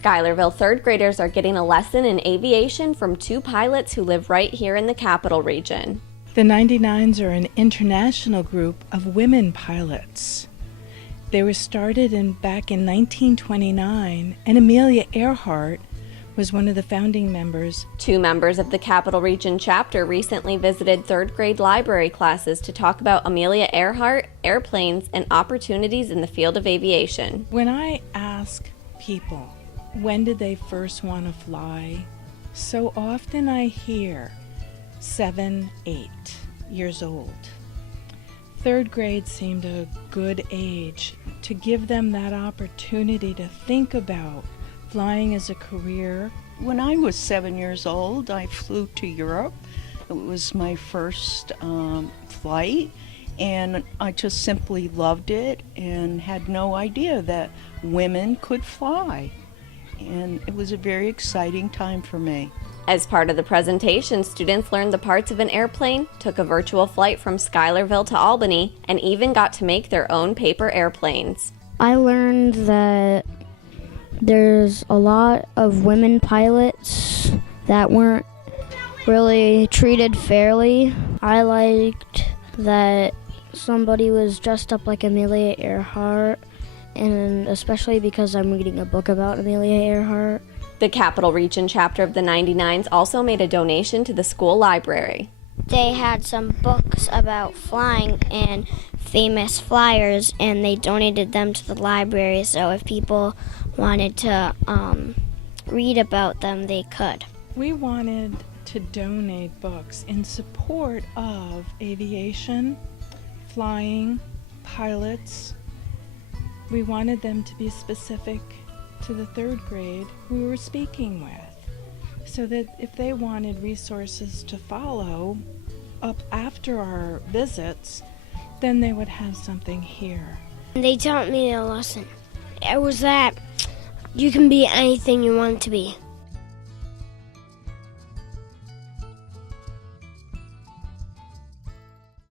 Schuylerville third graders are getting a lesson in aviation from two pilots who live right here in the Capital Region. The 99s are an international group of women pilots. They were started back in 1929, and Amelia Earhart was one of the founding members. Two members of the Capital Region chapter recently visited third grade library classes to talk about Amelia Earhart, airplanes, and opportunities in the field of aviation. When I ask people, when did they first want to fly? So often I hear 7, 8 years old. Third grade seemed a good age to give them that opportunity to think about flying as a career. When I was 7 years old, I flew to Europe. It was my first flight, and I just simply loved it and had no idea that women could fly. And it was a very exciting time for me. As part of the presentation, students learned the parts of an airplane, took a virtual flight from Schuylerville to Albany, and even got to make their own paper airplanes. I learned that there's a lot of women pilots that weren't really treated fairly. I liked that somebody was dressed up like Amelia Earhart, and especially because I'm reading a book about Amelia Earhart. The Capital Region chapter of the 99s also made a donation to the school library. They had some books about flying and famous flyers, and they donated them to the library, so if people wanted to read about them, they could. We wanted to donate books in support of aviation, flying, pilots. We wanted them to be specific to the third grade we were speaking with, so that if they wanted resources to follow up after our visits, then they would have something here. They taught me a lesson. It was that you can be anything you want to be.